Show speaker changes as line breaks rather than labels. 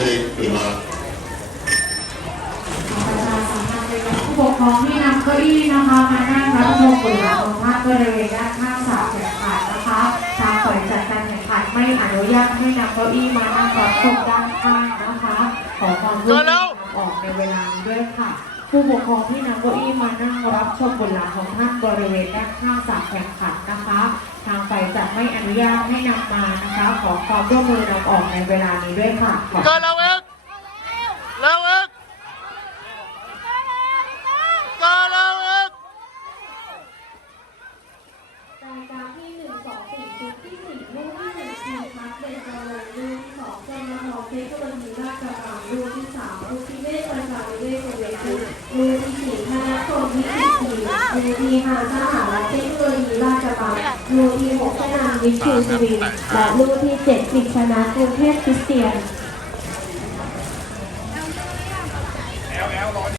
เลยปีมา
ผู้ปกครองที่นำเก้าอี้นะคะมานั่งรับชมผลงานของภาพบริเวณด้านข้างสาะแข่งขันนะคะทางฝ่ายจัดการแข่งขันไม่อนุญาตให้นำเก้าอี้มานั่งรับชมด้านข้างนะคะ ขอความร่วมมือออกในเวลานี้ด้วยค่ะ ผู้ปกครองที่นำเก้าอี้มานั่งรับชมผลงานของท่านบริเวณด้านข้างสาะแข่งข ไม่อนุญาตให้นำมานะคะ ขอความร่วมมือนำออกในเวลานี้ด้วยค่ะขอบก็เราเอกเราเอกก็เราเอก
รายการที่หนึ่งสองสี่ชุดที่สี่ลูกที่หนึ่งทีพัฒน์เบญจวงศ์ลูกที่สองเจนนทองเทคโนโลยีราชกระบังลูกที่สามลูกที่เวชประชาวิเวศเวทีลูกที่สี่คณะกรมวิทย์สี่ลูกที่ห้าทหารและเทคโนโลยีราชกระบังลูกที่หกชนาน วิชูสวินและลูกที่เจ็ดปิชนะกรุงเทพคริสเตียน